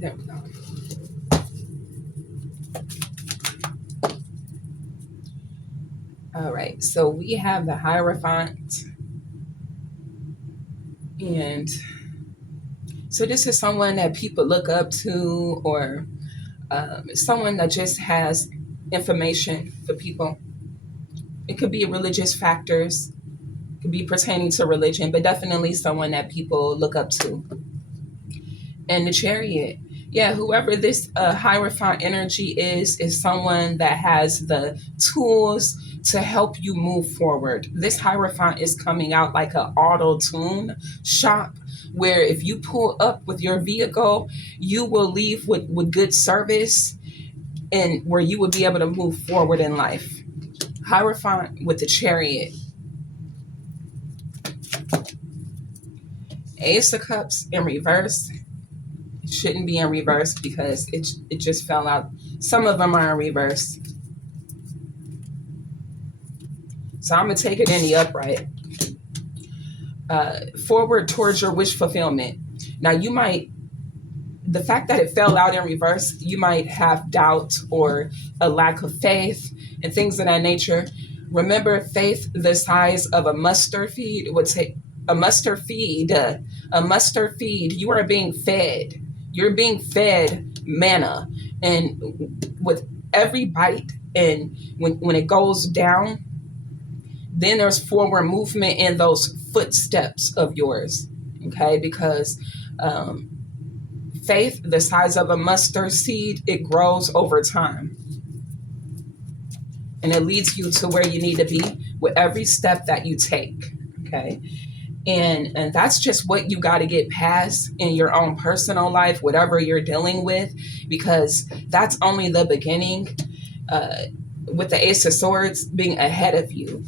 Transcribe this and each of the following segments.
There we go. All right, so we have the Hierophant, and so this is someone that people look up to, or someone that just has information for people. It could be religious factors, it could be pertaining to religion, but definitely someone that people look up to. And the Chariot, yeah, whoever this Hierophant energy is someone that has the tools to help you move forward. This Hierophant is coming out like an auto tune shop, where if you pull up with your vehicle, you will leave with good service, and where you will be able to move forward in life. Hierophant with the Chariot. Ace of Cups in reverse. It shouldn't be in reverse because it just fell out. Some of them are in reverse. So I'm going to take it in the upright. Forward towards your wish fulfillment. Now you might, the fact that it fell out in reverse, you might have doubt or a lack of faith and things of that nature. Remember, faith the size of a mustard seed would take a mustard feed. A mustard feed. You are being fed. You're being fed manna, and with every bite, and when it goes down, then there's forward movement in those footsteps of yours. Okay, because faith the size of a mustard seed, it grows over time, and it leads you to where you need to be with every step that you take. Okay, and that's just what you got to get past in your own personal life, whatever you're dealing with, because that's only the beginning. With the Ace of Swords being ahead of you,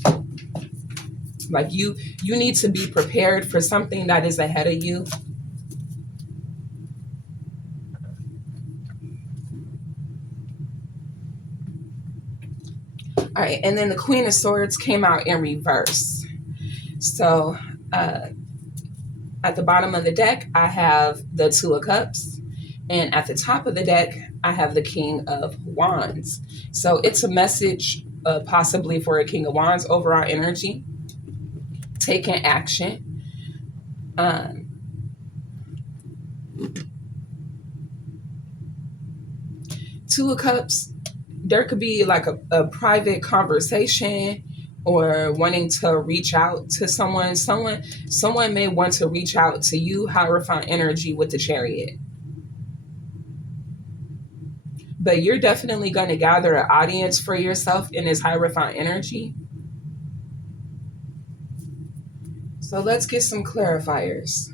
like you need to be prepared for something that is ahead of you. All right, and then the Queen of Swords came out in reverse. So at the bottom of the deck, I have the Two of Cups. And at the top of the deck, I have the King of Wands. So it's a message possibly for a King of Wands over our energy. Taking action. Two of Cups, there could be like a private conversation, or wanting to reach out to someone. Someone may want to reach out to you, Hierophant energy with the Chariot. But you're definitely going to gather an audience for yourself in this Hierophant energy. So let's get some clarifiers.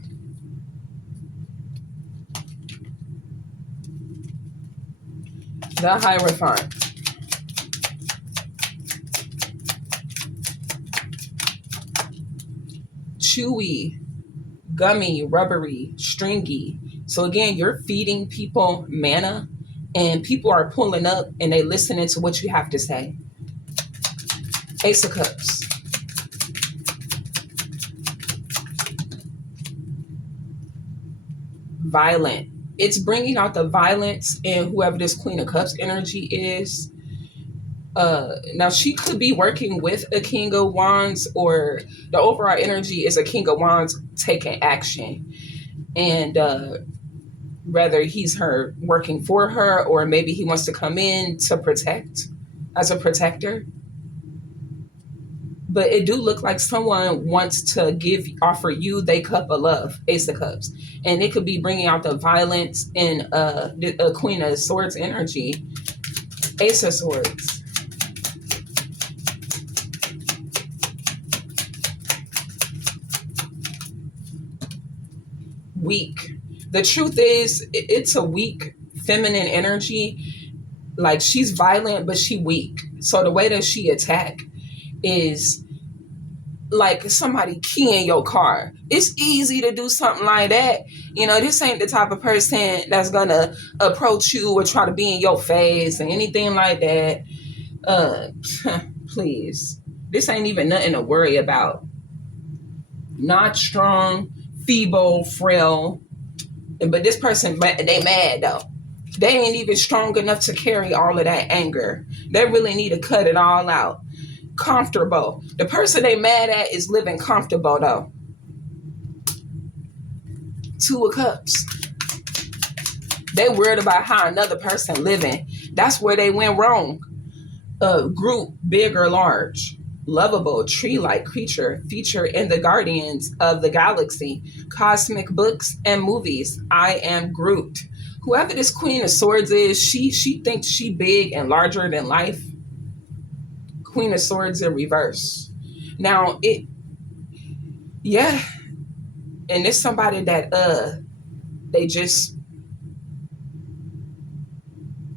The Hierophant. Chewy, gummy, rubbery, stringy. So again, you're feeding people manna, and people are pulling up and they listening to what you have to say. Ace of Cups. Violent. It's bringing out the violence in whoever this Queen of Cups energy is. Now she could be working with a King of Wands, or the overall energy is a King of Wands taking action. And whether he's her working for her, or maybe he wants to come in to protect as a protector. But it do look like someone wants to offer you their cup of love, Ace of Cups. And it could be bringing out the violence in a Queen of Swords energy, Ace of Swords. Weak. The truth is, it's a weak feminine energy. Like, she's violent, but she weak. So the way that she attack is like somebody keying your car. It's easy to do something like that. You know, this ain't the type of person that's gonna approach you or try to be in your face and anything like that. Please. This ain't even nothing to worry about. Not strong, feeble, frail. But this person, they mad though. They ain't even strong enough to carry all of that anger. They really need to cut it all out. Comfortable. The person they mad at is living comfortable though. Two of Cups. They worried about how another person living. That's where they went wrong. Group, big or large. Lovable, tree-like creature featured in the Guardians of the Galaxy, cosmic books and movies. I am Groot. Whoever this Queen of Swords is, she thinks she big and larger than life. Queen of Swords in reverse. Now it, yeah, and it's somebody that they just,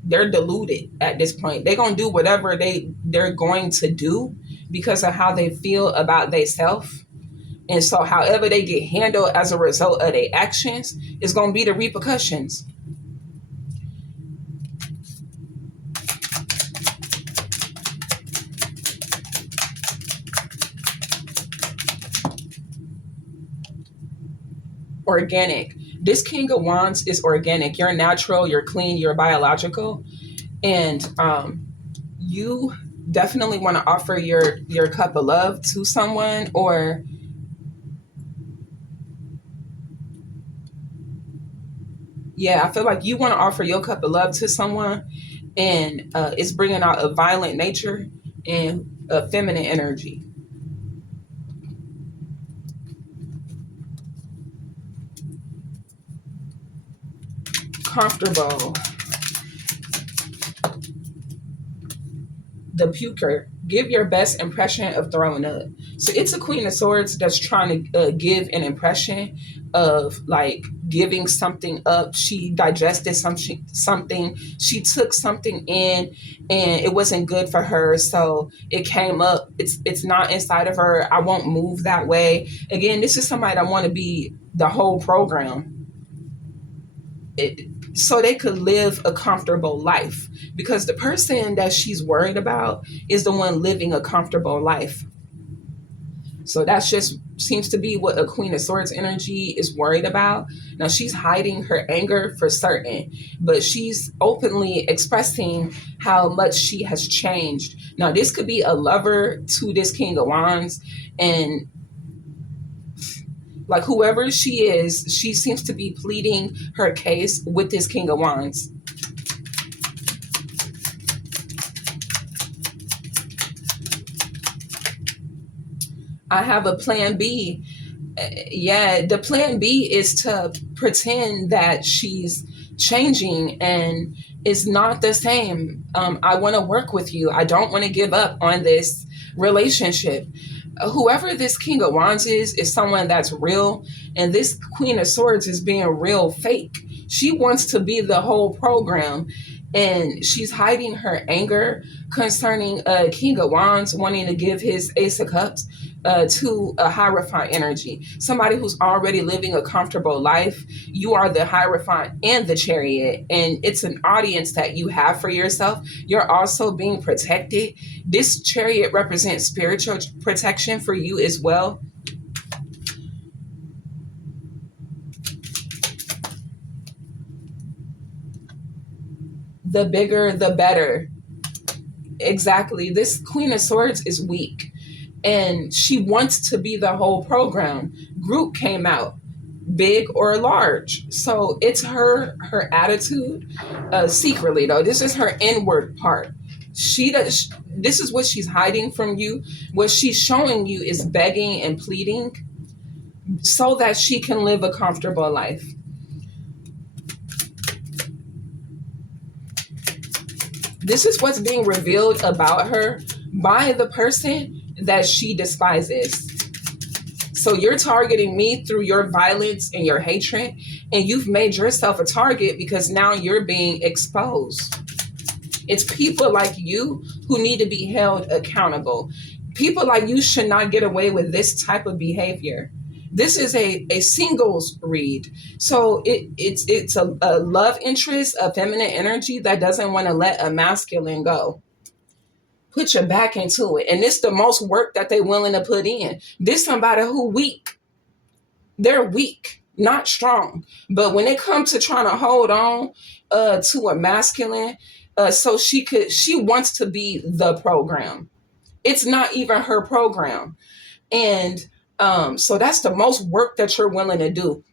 they're deluded at this point. They're gonna do whatever they're going to do because of how they feel about themselves. And so however they get handled as a result of their actions is gonna be the repercussions. Organic. This King of Wands is organic. You're natural, you're clean, you're biological. And you definitely want to offer your cup of love to someone, or yeah, I feel like you want to offer your cup of love to someone, and it's bringing out a violent nature and a feminine energy. Comfortable. The puker. Give your best impression of throwing up. So it's a Queen of Swords that's trying to give an impression of like giving something up. She digested something. She took something in, and it wasn't good for her, so it came up. It's not inside of her. I won't move that way. Again, this is somebody that want to be the whole program. So they could live a comfortable life, because the person that she's worried about is the one living a comfortable life. So that's just seems to be what a Queen of Swords energy is worried about. Now she's hiding her anger for certain, but she's openly expressing how much she has changed. Now this could be a lover to this King of Wands, and like whoever she is, she seems to be pleading her case with this King of Wands. I have a plan B. Yeah, the plan B is to pretend that she's changing and it's not the same. I want to work with you. I don't want to give up on this relationship. Whoever this King of Wands is someone that's real, and this Queen of Swords is being real fake. She wants to be the whole program, and she's hiding her anger concerning King of Wands wanting to give his Ace of Cups to a Hierophant energy, somebody who's already living a comfortable life. You are the Hierophant and the Chariot, and it's an audience that you have for yourself. You're also being protected. This Chariot represents spiritual protection for you as well. The bigger, the better. Exactly. This Queen of Swords is weak, and she wants to be the whole program. Group came out, big or large. So it's her attitude. Secretly though, this is her inward part. She does. This is what she's hiding from you. What she's showing you is begging and pleading so that she can live a comfortable life. This is what's being revealed about her by the person that she despises. So you're targeting me through your violence and your hatred, and you've made yourself a target because now you're being exposed. It's people like you who need to be held accountable. People like you should not get away with this type of behavior. This is a singles read. So it's a love interest, a feminine energy that doesn't want to let a masculine go. Put your back into it. And it's the most work that they're willing to put in. This somebody who weak. They're weak. not strong. But when it comes to trying to hold on to a masculine, so she wants to be the program. It's not even her program. And so that's the most work that you're willing to do.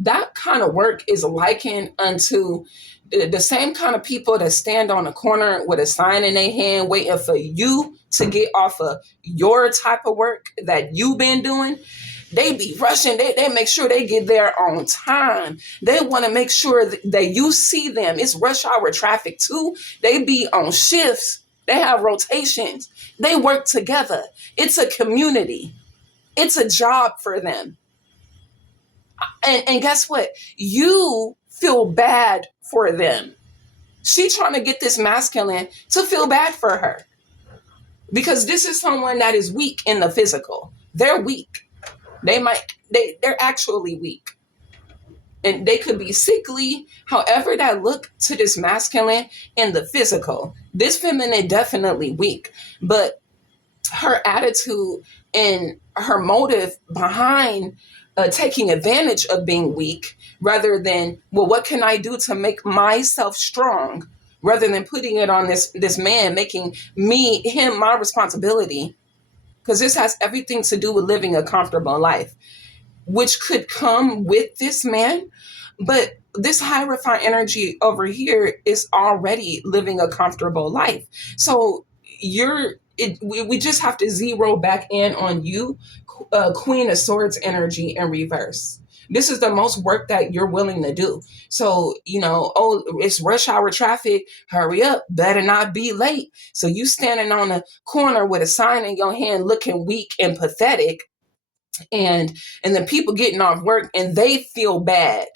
That kind of work is likened unto the same kind of people that stand on a corner with a sign in their hand waiting for you to get off of your type of work that you've been doing. They be rushing. They make sure they get there on time. They want to make sure that you see them. It's rush hour traffic too. They be on shifts. They have rotations. They work together. It's a community. It's a job for them. And guess what? You feel bad for them. She trying to get this masculine to feel bad for her because this is someone that is weak in the physical. They're weak. They're actually weak. And they could be sickly, however that look to this masculine in the physical. This feminine definitely weak, but her attitude and her motive behind taking advantage of being weak rather than, well, what can I do to make myself strong, rather than putting it on this man, making him my responsibility, because this has everything to do with living a comfortable life, which could come with this man. But this high refined energy over here is already living a comfortable life. So we just have to zero back in on you, Queen of Swords energy in reverse. This is the most work that you're willing to do. So, oh, it's rush hour traffic. Hurry up. Better not be late. So you standing on a corner with a sign in your hand looking weak and pathetic, and then people getting off work and they feel bad.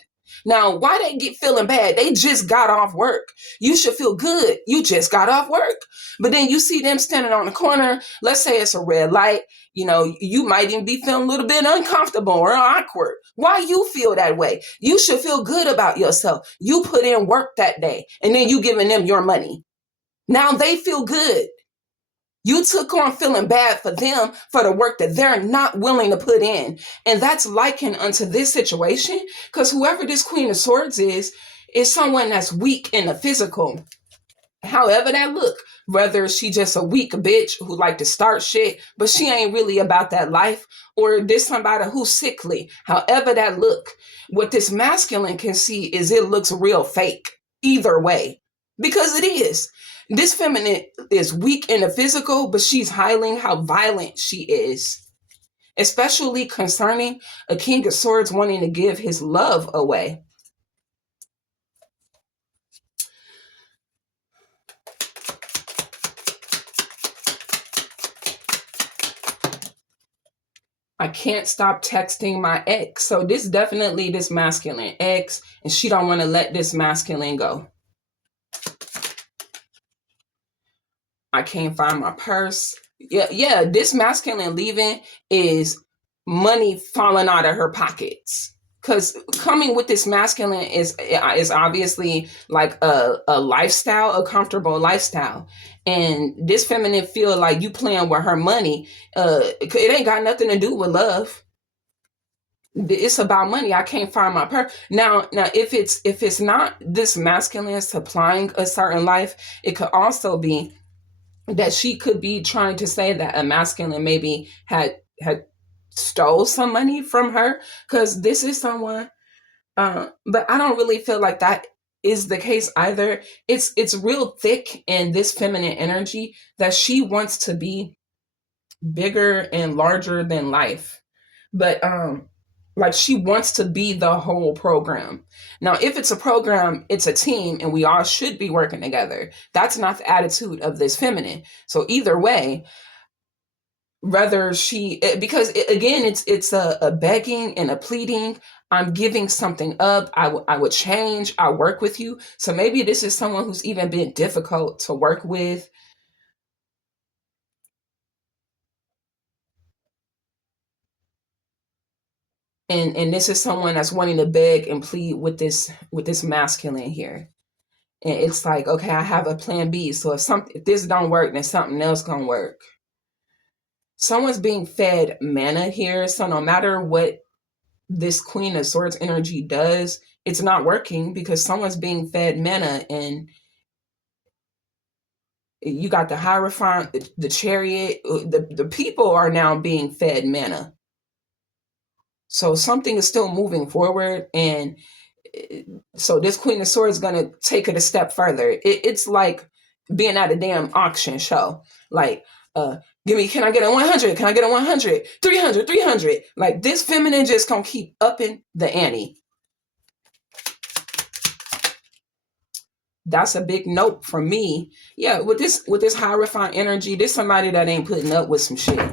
Now, why they get feeling bad? They just got off work. You should feel good. You just got off work. But then you see them standing on the corner. Let's say it's a red light. You might even be feeling a little bit uncomfortable or awkward. Why you feel that way? You should feel good about yourself. You put in work that day and then you giving them your money. Now they feel good. You took on feeling bad for them for the work that they're not willing to put in. And that's likened unto this situation, because whoever this Queen of Swords is someone that's weak in the physical. However that look, whether she just a weak bitch who like to start shit, but she ain't really about that life, or this somebody who's sickly. However that look, what this masculine can see is it looks real fake either way, because it is. This feminine is weak in the physical, but she's highlighting how violent she is, especially concerning a King of Swords wanting to give his love away. I can't stop texting my ex. So this definitely this masculine ex, and she don't want to let this masculine go. I can't find my purse. Yeah, this masculine leaving is money falling out of her pockets. Because coming with this masculine is obviously like a lifestyle, a comfortable lifestyle. And this feminine feel like you playing with her money. It ain't got nothing to do with love. It's about money. I can't find my purse. Now, if it's not this masculine supplying a certain life, it could also be that she could be trying to say that a masculine maybe had stole some money from her, because this is someone. But I don't really feel like that is the case either. It's real thick in this feminine energy that she wants to be bigger and larger than life, but like she wants to be the whole program. Now, if it's a program, it's a team and we all should be working together. That's not the attitude of this feminine. So either way, whether because again, it's a begging and a pleading. I'm giving something up. I would change. I'll work with you. So maybe this is someone who's even been difficult to work with. And this is someone that's wanting to beg and plead with this masculine here. And it's like, okay, I have a plan B. So if this don't work, then something else gonna work. Someone's being fed mana here. So no matter what this Queen of Swords energy does, it's not working because someone's being fed mana, and you got the Hierophant, the Chariot, the people are now being fed mana. So something is still moving forward, and so this Queen of Swords is going to take it a step further. It's like being at a damn auction show. Like, give me, can I get a 100? Can I get a 100? 300, 300. Like, this feminine just going to keep upping the ante. That's a big note from me. Yeah, with this Hierophant energy, this somebody that ain't putting up with some shit.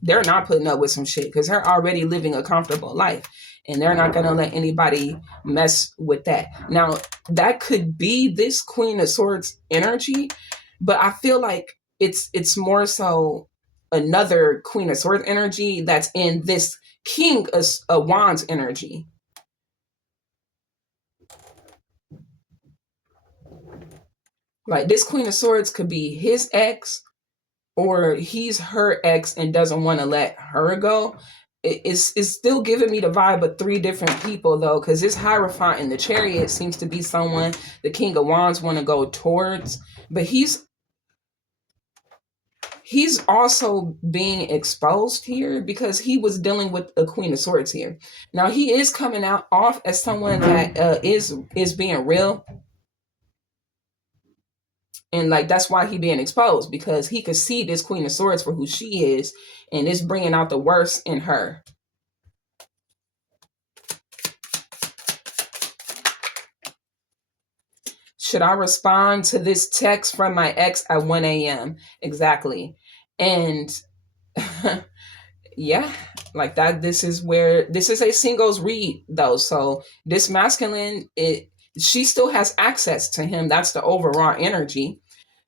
They're not putting up with some shit because they're already living a comfortable life, and they're not going to let anybody mess with that. Now, that could be this Queen of Swords energy, but I feel like it's more so another Queen of Swords energy that's in this King of Wands energy. Like, this Queen of Swords could be his ex, or he's her ex and doesn't want to let her go. It's still giving me the vibe of three different people, though, because this Hierophant in the Chariot seems to be someone the King of Wands want to go towards, but he's also being exposed here because he was dealing with a Queen of Swords here. Now, he is coming out off as someone that is being real, and like that's why he being exposed, because he could see this Queen of Swords for who she is, and it's bringing out the worst in her. Should I respond to this text from my ex at 1 a.m.? Exactly. And yeah, like that. This is a singles read, though. So this masculine, she still has access to him. That's the overall energy.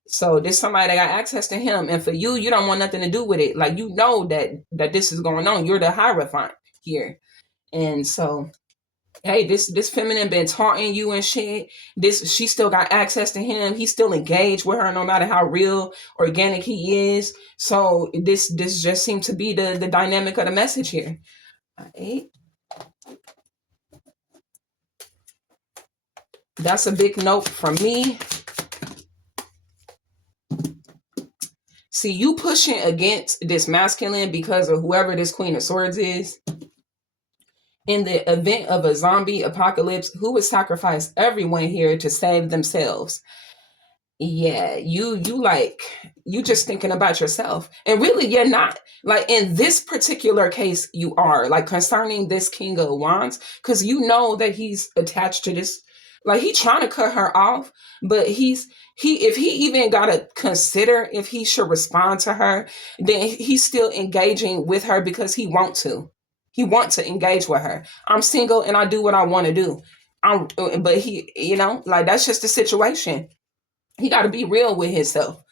So this somebody that got access to him, and for you, you don't want nothing to do with it. Like, you know that this is going on. You're the Hierophant here, and so hey, this feminine been taunting you and shit. She still got access to him. He's still engaged with her, no matter how real, organic he is. So this just seemed to be the dynamic of the message here. All right. That's a big note from me. See, you pushing against this masculine because of whoever this Queen of Swords is. In the event of a zombie apocalypse, who would sacrifice everyone here to save themselves? Yeah, you just thinking about yourself, and really you're not. Like, in this particular case you are, like, concerning this King of Wands, because you know that he's attached to this. Like, he trying to cut her off, but if he even gotta consider if he should respond to her, then he's still engaging with her because he wants to engage with her. I'm single and I do what I want to do. But he, like, that's just the situation. He got to be real with himself.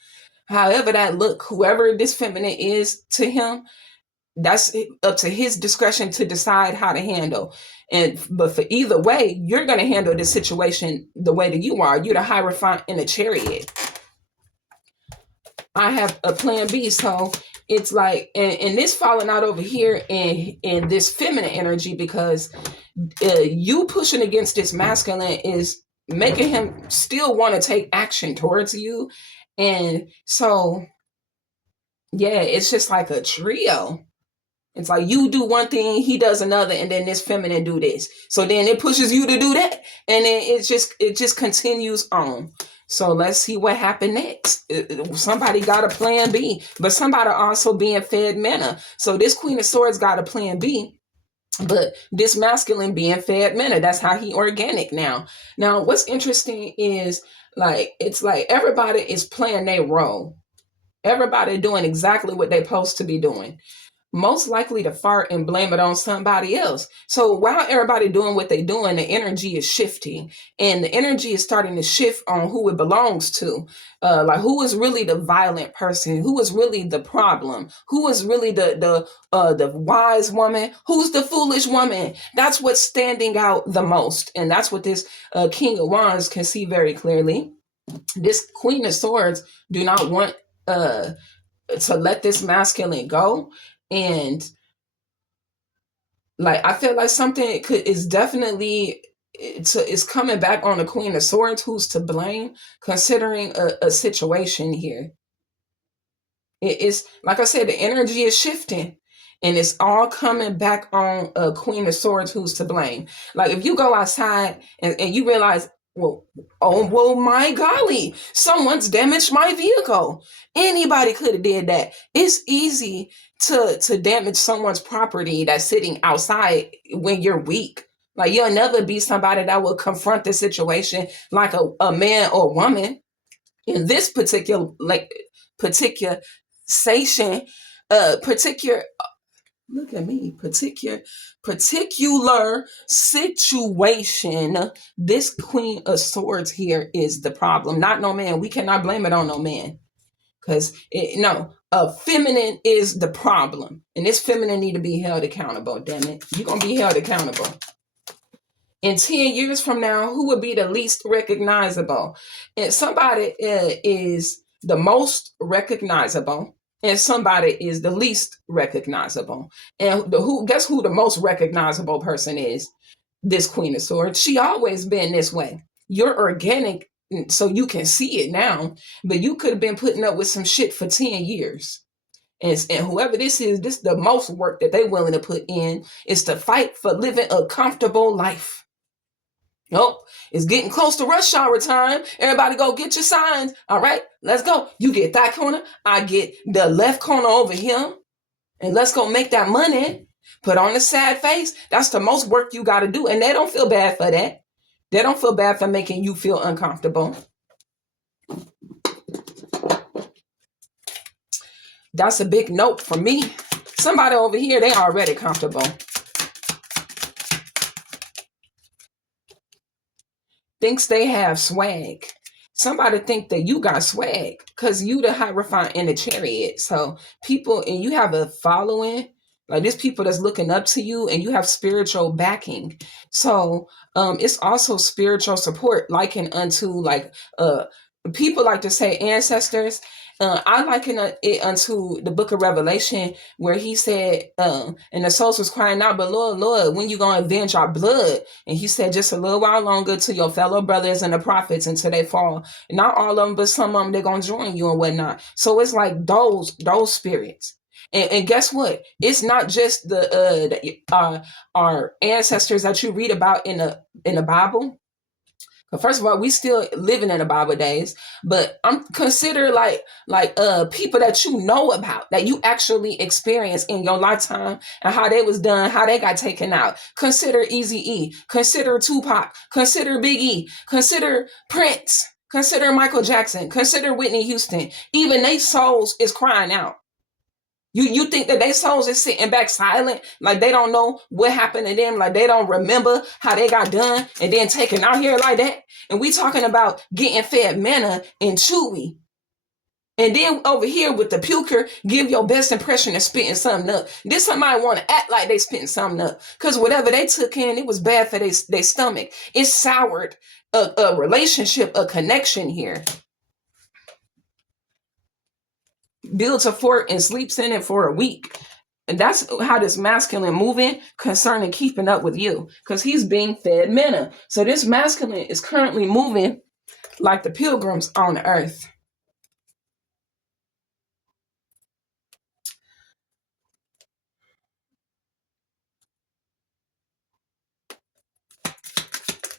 However that look, whoever this feminine is to him, that's up to his discretion to decide how to handle. But for either way, you're going to handle this situation the way that you are. You're the Hierophant in a Chariot. I have a plan B. So it's like, and this falling out over here in this feminine energy, because you pushing against this masculine is making him still want to take action towards you. And so, yeah, it's just like a trio. It's like you do one thing, he does another, and then this feminine do this. So then it pushes you to do that, and then it just continues on. So let's see what happened next. Somebody got a plan B, but somebody also being fed mana. So this Queen of Swords got a plan B, but this masculine being fed mana. That's how he organic now. Now, what's interesting is, like, it's like everybody is playing their role. Everybody doing exactly what they're supposed to be doing. Most likely to fart and blame it on somebody else. So while everybody doing what they doing, the energy is shifting, and the energy is starting to shift on who it belongs to. Like, who is really the violent person? Who is really the problem? Who is really the wise woman? Who's the foolish woman? That's what's standing out the most, and that's what this King of Wands can see very clearly. This Queen of Swords do not want to let this masculine go. And Like I feel like something is definitely is coming back on the Queen of Swords. Who's to blame? Considering a situation here, it is like I said, the energy is shifting, and it's all coming back on a Queen of Swords. Who's to blame? Like if you go outside and you realize, well, oh well, my golly, someone's damaged my vehicle. Anybody could have did that. It's easy to damage someone's property that's sitting outside when you're weak. Like you'll never be somebody that will confront the situation like a man or woman in this particular station, particular look at me, particular situation. This Queen of Swords here is the problem, not no man. We cannot blame it on no man, because no, feminine is the problem, and this feminine need to be held accountable. Damn it, you're gonna be held accountable. In 10 years from now, who would be the least recognizable? And somebody is the most recognizable, and somebody is the least recognizable. And guess who the most recognizable person is? This Queen of Swords. She always been this way. You're organic, so you can see it now, but you could have been putting up with some shit for 10 years. And whoever this is the most work that they willing to put in is to fight for living a comfortable life. Nope, it's getting close to rush hour time. Everybody go get your signs. All right, let's go. You get that corner, I get the left corner over here. And let's go make that money. Put on a sad face. That's the most work you got to do. And they don't feel bad for that. They don't feel bad for making you feel uncomfortable. That's a big note for me. Somebody over here, they already comfortable. Thinks they have swag. Somebody think that you got swag because you the Hierophant in the chariot. So people, and you have a following, like there's people that's looking up to you, and you have spiritual backing. So it's also spiritual support, likened unto like people like to say ancestors. I liken it unto the book of Revelation, where he said, and the souls was crying out, but Lord, Lord, when you going to avenge our blood? And he said, just a little while longer to your fellow brothers and the prophets until they fall. Not all of them, but some of them, they're going to join you and whatnot. So it's like those spirits. And guess what? It's not just our ancestors that you read about in the Bible. First of all, we still living in the Bible days, but I'm consider like people that you know about, that you actually experienced in your lifetime, and how they was done, how they got taken out. Consider Eazy-E, consider Tupac, consider Big E, consider Prince, consider Michael Jackson, consider Whitney Houston. Even they souls is crying out. You think that they souls is sitting back silent, like they don't know what happened to them, like they don't remember how they got done and then taken out here like that? And we talking about getting fed manna and chewy. And then over here with the puker, give your best impression of spitting something up. This somebody want to act like they spitting something up, because whatever they took in, it was bad for their stomach. It soured a relationship, a connection here. Builds a fort and sleeps in it for a week. And that's how this masculine moving concerning keeping up with you, because he's being fed manna. So this masculine is currently moving like the pilgrims on the earth.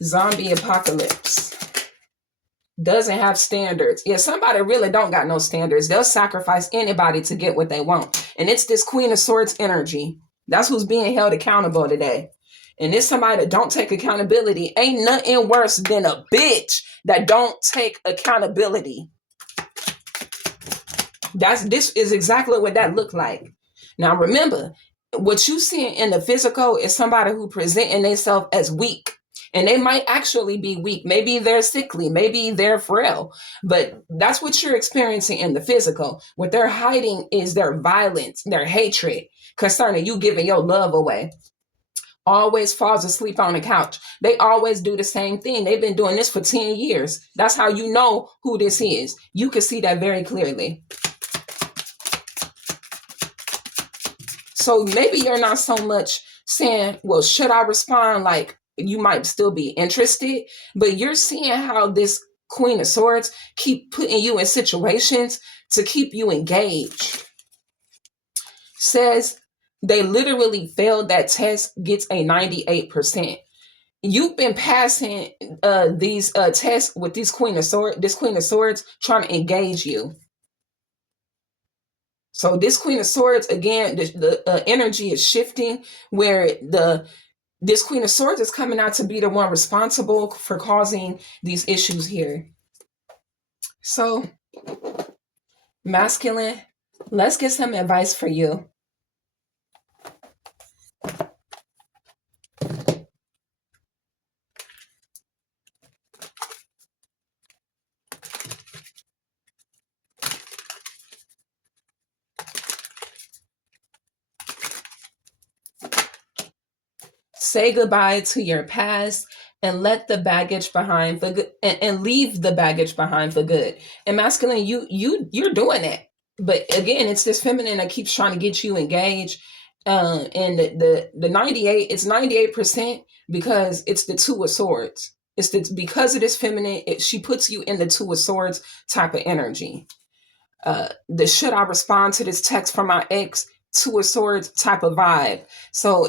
Zombie apocalypse. Doesn't have standards. Yeah, somebody really don't got no standards. They'll sacrifice anybody to get what they want. And it's this Queen of Swords energy. That's who's being held accountable today. And it's somebody that don't take accountability. Ain't nothing worse than a bitch that don't take accountability. This is exactly what that looked like. Now remember, what you see in the physical is somebody who presenting themselves as weak. And they might actually be weak. Maybe they're sickly. Maybe they're frail. But that's what you're experiencing in the physical. What they're hiding is their violence, their hatred concerning you giving your love away. Always falls asleep on the couch. They always do the same thing. They've been doing this for 10 years. That's how you know who this is. You can see that very clearly. So maybe you're not so much saying, well, should I respond? Like, you might still be interested, but you're seeing how this Queen of Swords keep putting you in situations to keep you engaged. Says they literally failed that test, gets a 98%. You've been passing these tests with this Queen of Swords trying to engage you. So this Queen of Swords, again, the energy is shifting where this Queen of Swords is coming out to be the one responsible for causing these issues here. So, masculine, let's get some advice for you. Say goodbye to your past and let the baggage behind for good, and leave the baggage behind for good. And masculine, you're doing it, but again, it's this feminine that keeps trying to get you engaged. And the 98, it's 98% because it's the Two of Swords. Because of this feminine, she puts you in the Two of Swords type of energy. The should I respond to this text from my ex, Two of Swords type of vibe. So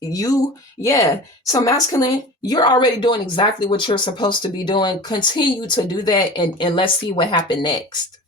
yeah. So masculine, you're already doing exactly what you're supposed to be doing. Continue to do that, and let's see what happened next.